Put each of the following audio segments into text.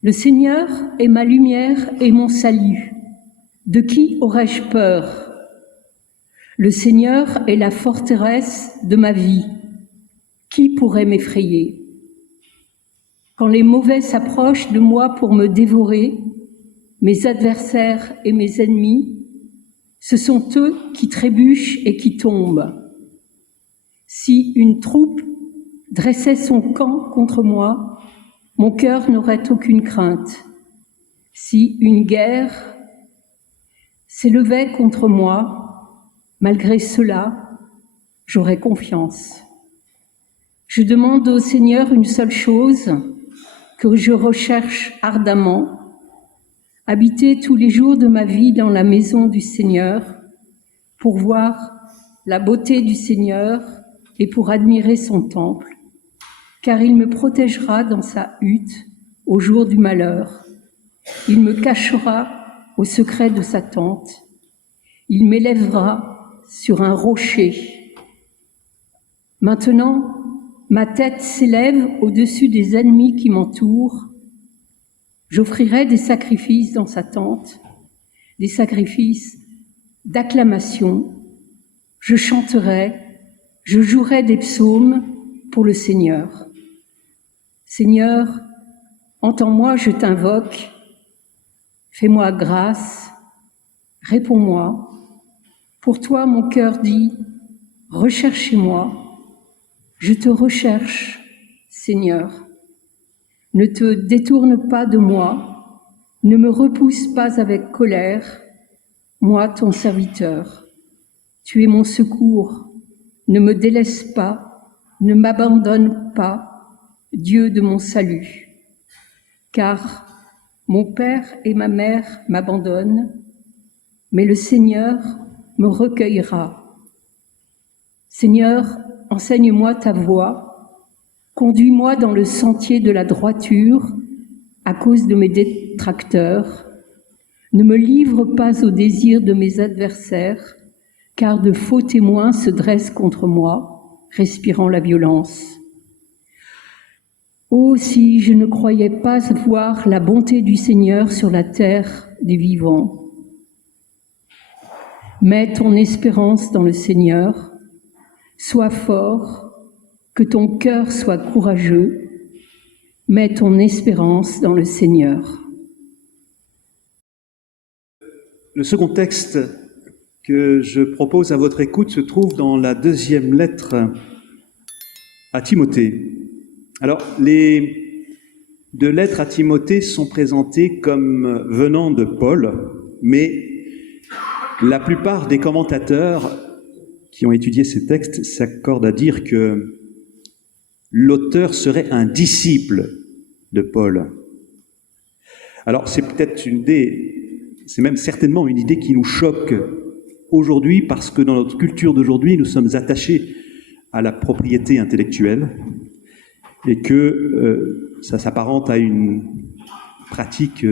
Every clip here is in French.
Le Seigneur est ma lumière et mon salut. De qui aurais-je peur? Le Seigneur est la forteresse de ma vie. Qui pourrait m'effrayer? Quand les mauvais s'approchent de moi pour me dévorer, mes adversaires et mes ennemis, ce sont eux qui trébuchent et qui tombent. Si une troupe dressait son camp contre moi, mon cœur n'aurait aucune crainte. Si une guerre s'élevait contre moi, malgré cela, j'aurais confiance. Je demande au Seigneur une seule chose, que je recherche ardemment, habiter tous les jours de ma vie dans la maison du Seigneur, pour voir la beauté du Seigneur et pour admirer son temple, car il me protégera dans sa hutte au jour du malheur. Il me cachera au secret de sa tente. Il m'élèvera sur un rocher. Maintenant, ma tête s'élève au-dessus des ennemis qui m'entourent. J'offrirai des sacrifices dans sa tente, des sacrifices d'acclamation. Je chanterai, je jouerai des psaumes pour le Seigneur. Seigneur, entends-moi, je t'invoque. Fais-moi grâce, réponds-moi. Pour toi, mon cœur dit, recherchez-moi. Je te recherche, Seigneur. Ne te détourne pas de moi, ne me repousse pas avec colère, moi, ton serviteur. Tu es mon secours, ne me délaisse pas, ne m'abandonne pas, Dieu de mon salut. Car mon père et ma mère m'abandonnent, mais le Seigneur me recueillera. Seigneur, enseigne-moi ta voie, conduis-moi dans le sentier de la droiture à cause de mes détracteurs. Ne me livre pas au désir de mes adversaires, car de faux témoins se dressent contre moi, respirant la violence. Oh, si je ne croyais pas voir la bonté du Seigneur sur la terre des vivants. Mets ton espérance dans le Seigneur, sois fort, que ton cœur soit courageux, mets ton espérance dans le Seigneur. Le second texte que je propose à votre écoute se trouve dans la deuxième lettre à Timothée. Alors, les deux lettres à Timothée sont présentées comme venant de Paul, mais la plupart des commentateurs qui ont étudié ces textes s'accordent à dire que l'auteur serait un disciple de Paul. Alors, c'est peut-être c'est même certainement une idée qui nous choque aujourd'hui parce que dans notre culture d'aujourd'hui, nous sommes attachés à la propriété intellectuelle et que ça s'apparente à une pratique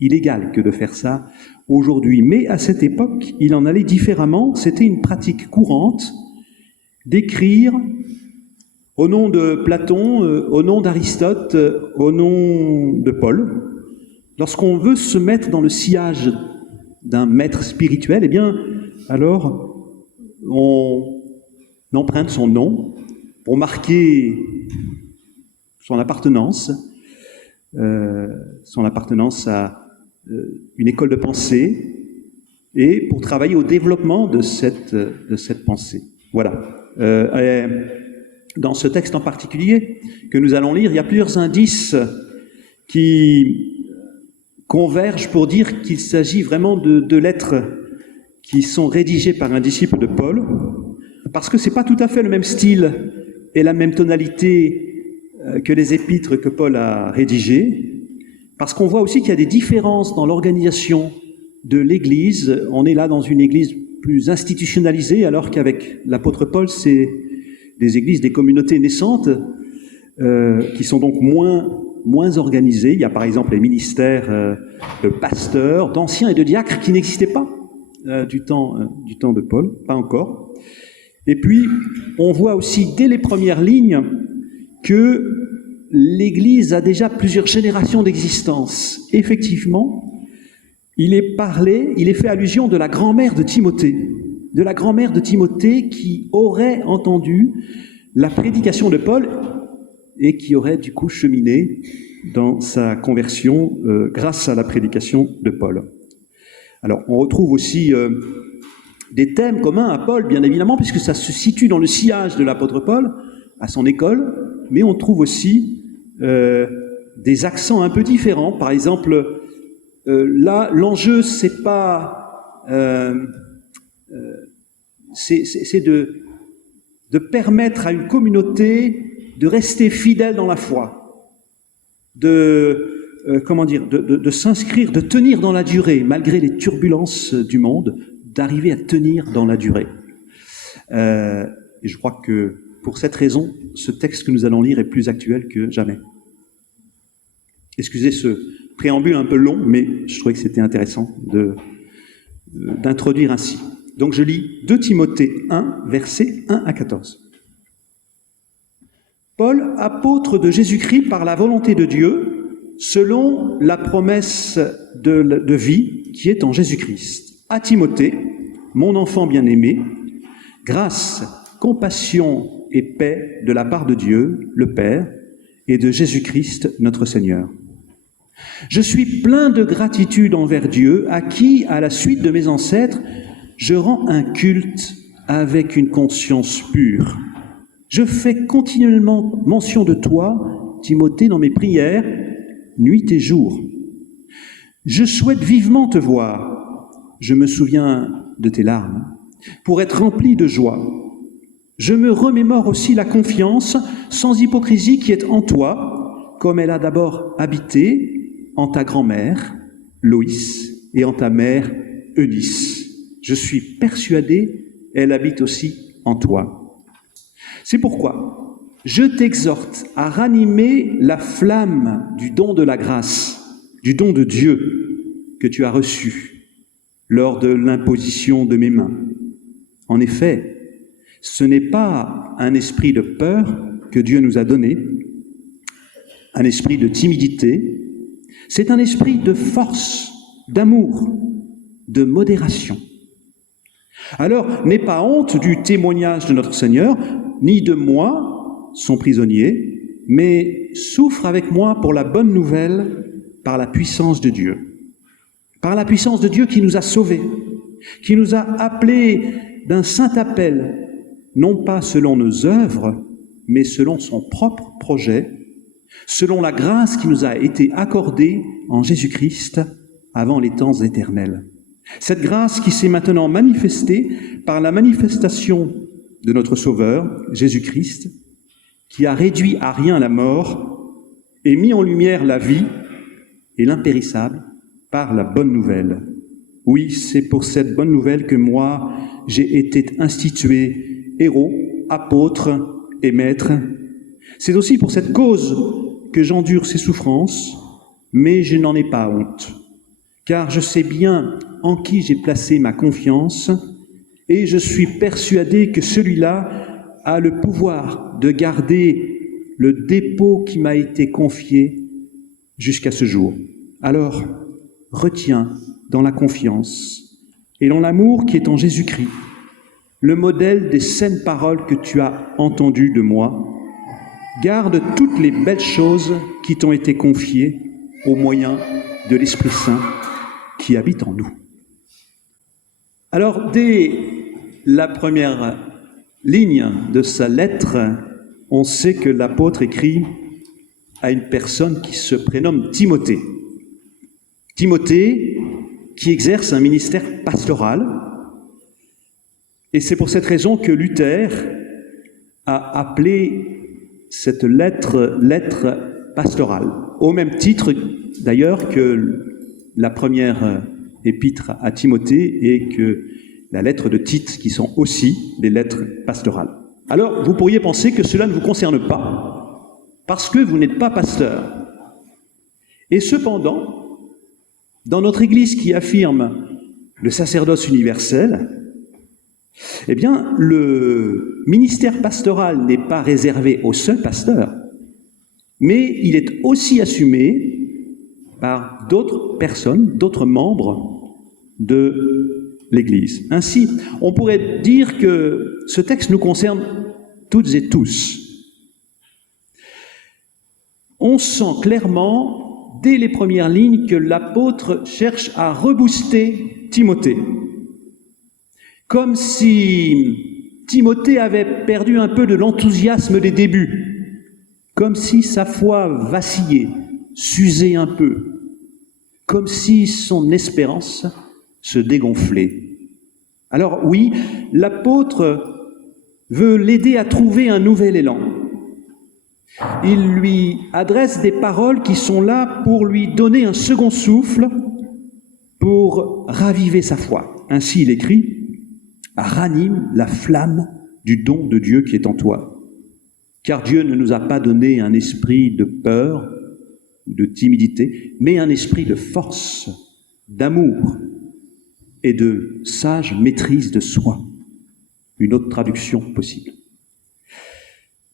illégale que de faire ça aujourd'hui. Mais à cette époque, il en allait différemment. C'était une pratique courante d'écrire au nom de Platon, au nom d'Aristote, au nom de Paul. Lorsqu'on veut se mettre dans le sillage d'un maître spirituel, eh bien, alors, on emprunte son nom pour marquer son appartenance à une école de pensée et pour travailler au développement de cette pensée. Voilà. Dans ce texte en particulier que nous allons lire, il y a plusieurs indices qui convergent pour dire qu'il s'agit vraiment de lettres qui sont rédigées par un disciple de Paul, parce que ce n'est pas tout à fait le même style et la même tonalité que les épîtres que Paul a rédigées, parce qu'on voit aussi qu'il y a des différences dans l'organisation de l'Église. On est là dans une Église plus institutionnalisée, alors qu'avec l'apôtre Paul, c'est des églises, des communautés naissantes qui sont donc moins organisées. Il y a par exemple les ministères de pasteurs, d'anciens et de diacres qui n'existaient pas du temps de Paul, pas encore. Et puis, on voit aussi dès les premières lignes que l'Église a déjà plusieurs générations d'existence. Effectivement, il est fait allusion de la grand-mère de Timothée qui aurait entendu la prédication de Paul et qui aurait du coup cheminé dans sa conversion grâce à la prédication de Paul. Alors, on retrouve aussi des thèmes communs à Paul, bien évidemment, puisque ça se situe dans le sillage de l'apôtre Paul, à son école, mais on trouve aussi des accents un peu différents. Par exemple, là, l'enjeu, c'est pas... c'est de permettre à une communauté de rester fidèle dans la foi, de s'inscrire, de tenir dans la durée, malgré les turbulences du monde, d'arriver à tenir dans la durée. Et je crois que, pour cette raison, ce texte que nous allons lire est plus actuel que jamais. Excusez ce préambule un peu long, mais je trouvais que c'était intéressant d'introduire ainsi. Donc je lis 2 Timothée 1, versets 1 à 14. Paul, apôtre de Jésus-Christ par la volonté de Dieu, selon la promesse de vie qui est en Jésus-Christ. À Timothée, mon enfant bien-aimé, grâce, compassion et paix de la part de Dieu, le Père, et de Jésus-Christ, notre Seigneur. Je suis plein de gratitude envers Dieu, à qui, à la suite de mes ancêtres, je rends un culte avec une conscience pure. Je fais continuellement mention de toi, Timothée, dans mes prières, nuit et jour. Je souhaite vivement te voir. Je me souviens de tes larmes, pour être rempli de joie. Je me remémore aussi la confiance sans hypocrisie qui est en toi, comme elle a d'abord habité en ta grand-mère, Loïs, et en ta mère, Eunice. Je suis persuadé, elle habite aussi en toi. C'est pourquoi je t'exhorte à ranimer la flamme du don de la grâce, du don de Dieu que tu as reçu lors de l'imposition de mes mains. En effet, ce n'est pas un esprit de peur que Dieu nous a donné, un esprit de timidité, c'est un esprit de force, d'amour, de modération. Alors, n'aie pas honte du témoignage de notre Seigneur, ni de moi, son prisonnier, mais souffre avec moi pour la bonne nouvelle par la puissance de Dieu. Par la puissance de Dieu qui nous a sauvés, qui nous a appelés d'un saint appel, non pas selon nos œuvres, mais selon son propre projet, selon la grâce qui nous a été accordée en Jésus-Christ avant les temps éternels. Cette grâce qui s'est maintenant manifestée par la manifestation de notre Sauveur, Jésus-Christ, qui a réduit à rien la mort et mis en lumière la vie et l'impérissable par la bonne nouvelle. Oui, c'est pour cette bonne nouvelle que moi, j'ai été institué héros, apôtre et maître. C'est aussi pour cette cause que j'endure ces souffrances, mais je n'en ai pas honte, car je sais bien en qui j'ai placé ma confiance, et je suis persuadé que celui-là a le pouvoir de garder le dépôt qui m'a été confié jusqu'à ce jour. Alors, retiens dans la confiance et dans l'amour qui est en Jésus-Christ le modèle des saines paroles que tu as entendues de moi. Garde toutes les belles choses qui t'ont été confiées au moyen de l'Esprit Saint qui habite en nous. Alors, dès la première ligne de sa lettre, on sait que l'apôtre écrit à une personne qui se prénomme Timothée. Timothée qui exerce un ministère pastoral. Et c'est pour cette raison que Luther a appelé cette lettre pastorale, au même titre d'ailleurs que la première épître à Timothée et que la lettre de Tite, qui sont aussi des lettres pastorales. Alors, vous pourriez penser que cela ne vous concerne pas, parce que vous n'êtes pas pasteur. Et cependant, dans notre Église qui affirme le sacerdoce universel, eh bien, le ministère pastoral n'est pas réservé aux seuls pasteurs, mais il est aussi assumé par d'autres personnes, d'autres membres de l'Église. Ainsi, on pourrait dire que ce texte nous concerne toutes et tous. On sent clairement, dès les premières lignes, que l'apôtre cherche à rebooster Timothée. Comme si Timothée avait perdu un peu de l'enthousiasme des débuts, comme si sa foi vacillait, s'usait un peu, comme si son espérance se dégonflait. Alors oui, l'apôtre veut l'aider à trouver un nouvel élan. Il lui adresse des paroles qui sont là pour lui donner un second souffle, pour raviver sa foi. Ainsi il écrit « Ranime la flamme du don de Dieu qui est en toi. Car Dieu ne nous a pas donné un esprit de peur ou de timidité, mais un esprit de force, d'amour et de sage maîtrise de soi. » Une autre traduction possible.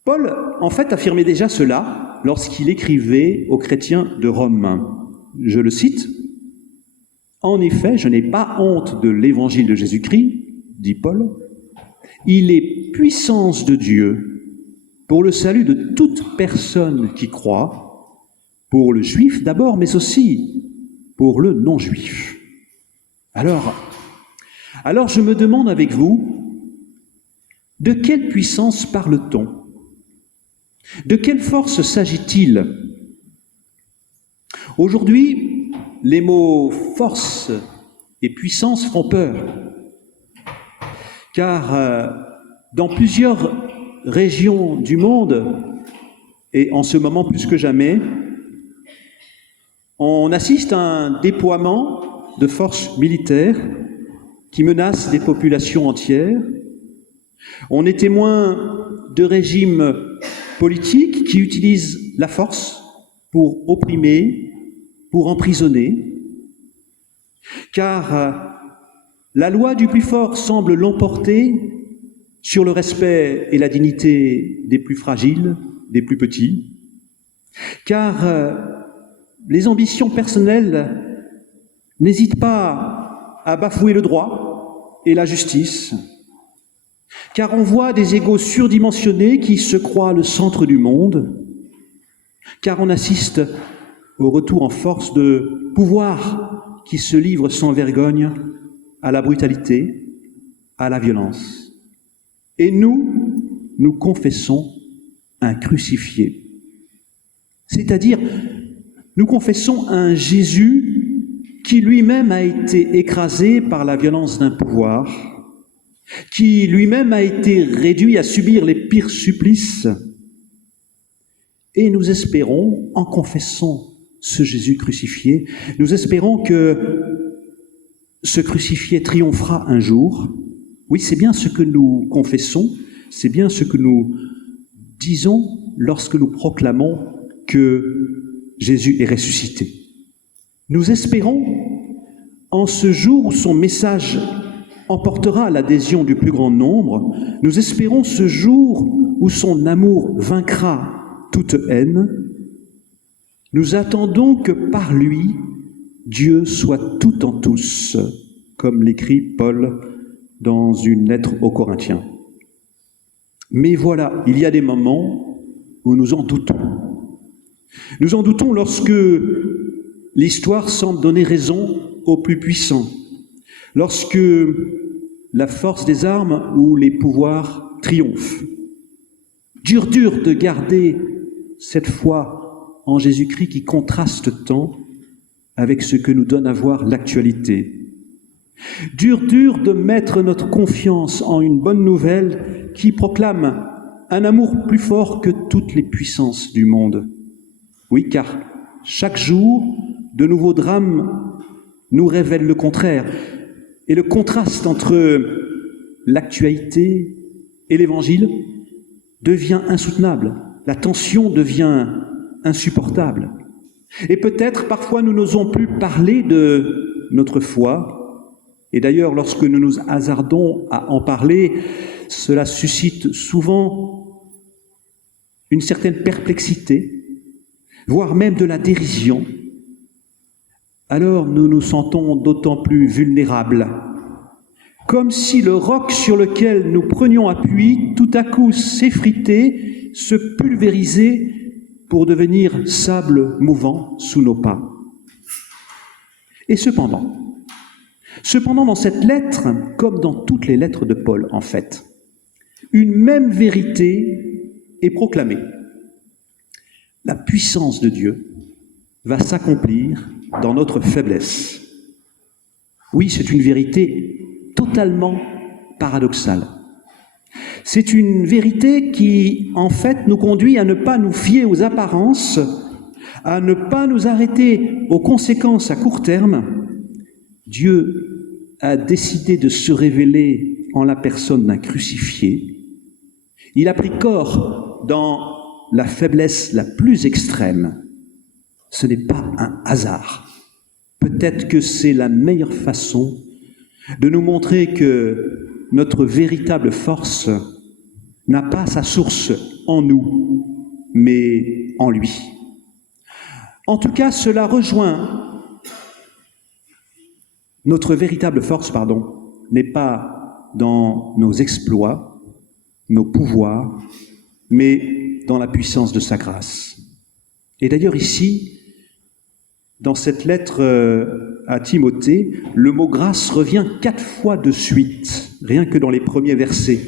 Paul, en fait, affirmait déjà cela lorsqu'il écrivait aux chrétiens de Rome. Je le cite. « En effet, je n'ai pas honte de l'évangile de Jésus-Christ, dit Paul. Il est puissance de Dieu pour le salut de toute personne qui croit, pour le juif d'abord, mais aussi pour le non-juif. » Alors je me demande avec vous, de quelle puissance parle-t-on ? De quelle force s'agit-il ? Aujourd'hui, les mots force et puissance font peur, car dans plusieurs régions du monde, et en ce moment plus que jamais, on assiste à un déploiement de forces militaires qui menacent des populations entières. On est témoin de régimes politiques qui utilisent la force pour opprimer, pour emprisonner, car la loi du plus fort semble l'emporter sur le respect et la dignité des plus fragiles, des plus petits, car les ambitions personnelles n'hésitent pas à bafouer le droit et la justice, car on voit des égos surdimensionnés qui se croient le centre du monde, car on assiste au retour en force de pouvoirs qui se livrent sans vergogne à la brutalité, à la violence. Et nous confessons un crucifié. C'est-à-dire, nous confessons un Jésus qui lui-même a été écrasé par la violence d'un pouvoir, qui lui-même a été réduit à subir les pires supplices. Et nous espérons, en confessant ce Jésus crucifié, nous espérons que ce crucifié triomphera un jour. Oui, c'est bien ce que nous confessons, c'est bien ce que nous disons lorsque nous proclamons que Jésus est ressuscité. Nous espérons, en ce jour où son message emportera l'adhésion du plus grand nombre, nous espérons ce jour où son amour vaincra toute haine. Nous attendons que par lui, Dieu soit tout en tous, comme l'écrit Paul dans une lettre aux Corinthiens. Mais voilà, il y a des moments où nous en doutons. Nous en doutons lorsque l'histoire semble donner raison aux plus puissants, lorsque la force des armes ou les pouvoirs triomphent. Dur de garder cette foi en Jésus-Christ qui contraste tant avec ce que nous donne à voir l'actualité. Dur de mettre notre confiance en une bonne nouvelle qui proclame un amour plus fort que toutes les puissances du monde. Oui, car chaque jour, de nouveaux drames nous révèlent le contraire. Et le contraste entre l'actualité et l'Évangile devient insoutenable. La tension devient insupportable. Et peut-être, parfois, nous n'osons plus parler de notre foi. Et d'ailleurs, lorsque nous nous hasardons à en parler, cela suscite souvent une certaine perplexité, voire même de la dérision, alors nous nous sentons d'autant plus vulnérables, comme si le roc sur lequel nous prenions appui tout à coup s'effritait, se pulvérisait pour devenir sable mouvant sous nos pas. Et cependant, dans cette lettre, comme dans toutes les lettres de Paul en fait, une même vérité est proclamée. La puissance de Dieu va s'accomplir dans notre faiblesse. Oui, c'est une vérité totalement paradoxale. C'est une vérité qui, en fait, nous conduit à ne pas nous fier aux apparences, à ne pas nous arrêter aux conséquences à court terme. Dieu a décidé de se révéler en la personne d'un crucifié. Il a pris corps dans la faiblesse la plus extrême. Ce n'est pas un hasard. Peut-être que c'est la meilleure façon de nous montrer que notre véritable force n'a pas sa source en nous, mais en lui. En tout cas, cela rejoint notre véritable force, n'est pas dans nos exploits, nos pouvoirs, mais dans la puissance de sa grâce. Et d'ailleurs ici, dans cette lettre à Timothée, le mot grâce revient 4 fois de suite, rien que dans les premiers versets.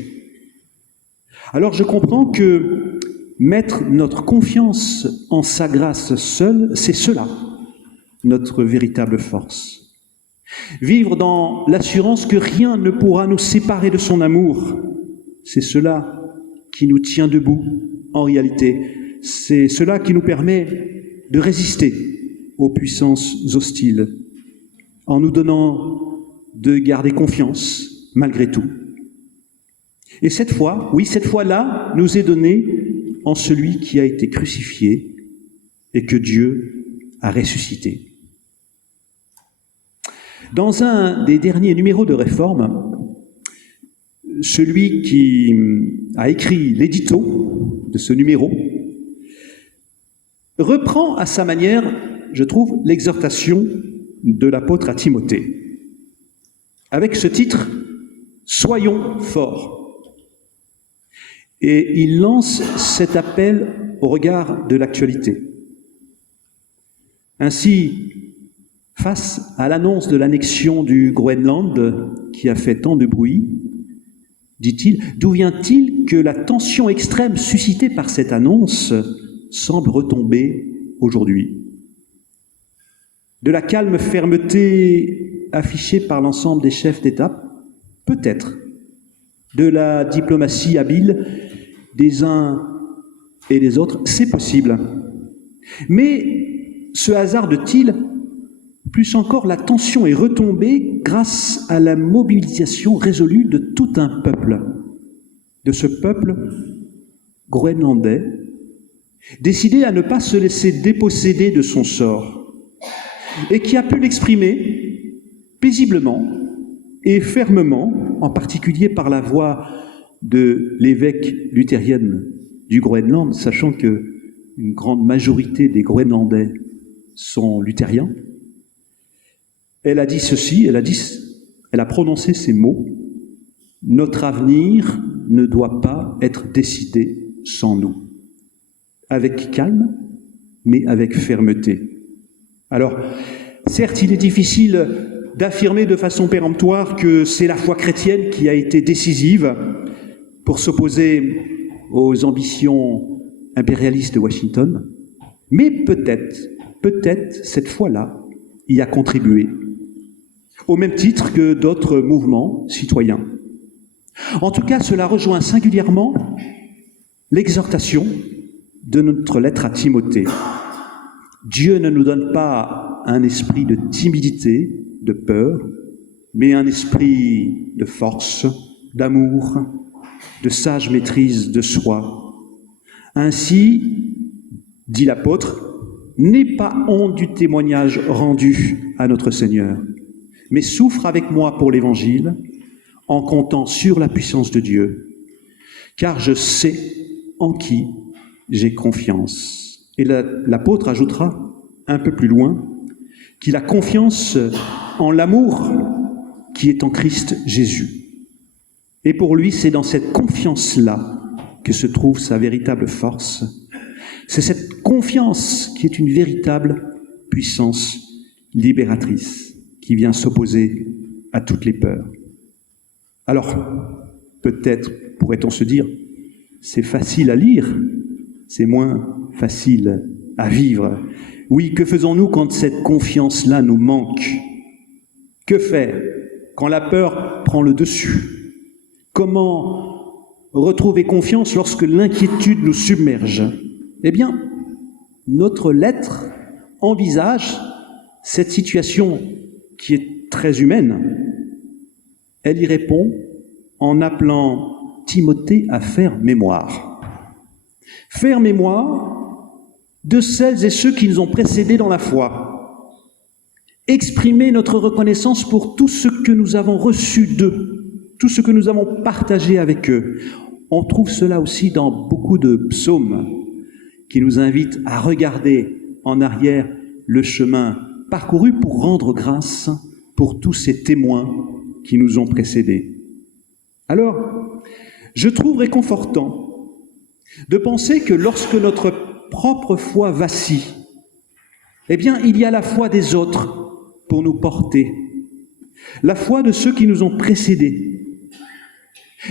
Alors je comprends que mettre notre confiance en sa grâce seule, c'est cela, notre véritable force. Vivre dans l'assurance que rien ne pourra nous séparer de son amour, c'est cela qui nous tient debout en réalité. C'est cela qui nous permet de résister aux puissances hostiles, en nous donnant de garder confiance malgré tout. Et cette fois, oui, cette fois-là, nous est donnée en celui qui a été crucifié et que Dieu a ressuscité. Dans un des derniers numéros de Réforme, celui qui a écrit l'édito de ce numéro reprend à sa manière, je trouve, l'exhortation de l'apôtre à Timothée, avec ce titre « Soyons forts ». Et il lance cet appel au regard de l'actualité. Ainsi, face à l'annonce de l'annexion du Groenland qui a fait tant de bruit, dit-il, d'où vient-il que la tension extrême suscitée par cette annonce semble retomber aujourd'hui? De la calme fermeté affichée par l'ensemble des chefs d'État? Peut-être. De la diplomatie habile des uns et des autres? C'est possible. Mais ce hasarde-t-il, plus encore, la tension est retombée grâce à la mobilisation résolue de tout un peuple, de ce peuple groenlandais, décidé à ne pas se laisser déposséder de son sort, et qui a pu l'exprimer paisiblement et fermement, en particulier par la voix de l'évêque luthérienne du Groenland, sachant qu'une grande majorité des Groenlandais sont luthériens. Elle a dit ceci, elle a prononcé ces mots: « Notre avenir ne doit pas être décidé sans nous. » Avec calme, mais avec fermeté. Alors, certes, il est difficile d'affirmer de façon péremptoire que c'est la foi chrétienne qui a été décisive pour s'opposer aux ambitions impérialistes de Washington, mais peut-être cette foi-là y a contribué, au même titre que d'autres mouvements citoyens. En tout cas, cela rejoint singulièrement l'exhortation de notre lettre à Timothée. Dieu ne nous donne pas un esprit de timidité, de peur, mais un esprit de force, d'amour, de sage maîtrise de soi. Ainsi, dit l'apôtre, n'aie pas honte du témoignage rendu à notre Seigneur, mais souffre avec moi pour l'Évangile, en comptant sur la puissance de Dieu, car je sais en qui j'ai confiance. Et l'apôtre ajoutera un peu plus loin qu'il a confiance en l'amour qui est en Christ Jésus. Et pour lui, c'est dans cette confiance-là que se trouve sa véritable force. C'est cette confiance qui est une véritable puissance libératrice qui vient s'opposer à toutes les peurs. Alors, peut-être pourrait-on se dire, c'est facile à lire, c'est moins facile à vivre. Oui, que faisons-nous quand cette confiance-là nous manque? Que faire quand la peur prend le dessus? Comment retrouver confiance lorsque l'inquiétude nous submerge? Eh bien, notre lettre envisage cette situation qui est très humaine. Elle y répond en appelant Timothée à faire mémoire. Faire mémoire de celles et ceux qui nous ont précédés dans la foi. Exprimer notre reconnaissance pour tout ce que nous avons reçu d'eux, tout ce que nous avons partagé avec eux. On trouve cela aussi dans beaucoup de psaumes qui nous invitent à regarder en arrière le chemin parcouru pour rendre grâce pour tous ces témoins qui nous ont précédés. Alors, je trouve réconfortant de penser que lorsque notre propre foi vacille, eh bien, il y a la foi des autres pour nous porter, la foi de ceux qui nous ont précédés,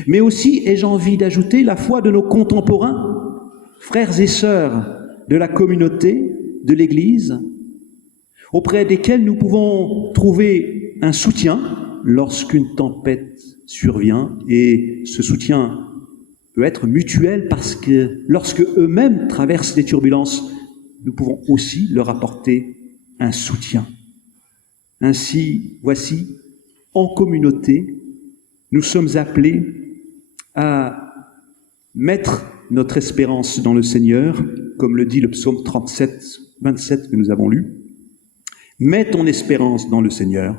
mais aussi, ai-je envie d'ajouter, la foi de nos contemporains, frères et sœurs de la communauté, de l'Église, auprès desquels nous pouvons trouver un soutien lorsqu'une tempête survient, et ce soutien peut être mutuel parce que lorsque eux-mêmes traversent des turbulences, nous pouvons aussi leur apporter un soutien. Ainsi, voici, en communauté, nous sommes appelés à mettre notre espérance dans le Seigneur, comme le dit le psaume 37, 27 que nous avons lu. Mets ton espérance dans le Seigneur.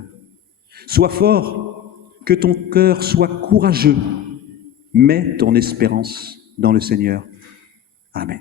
Sois fort, que ton cœur soit courageux. Mets ton espérance dans le Seigneur. Amen.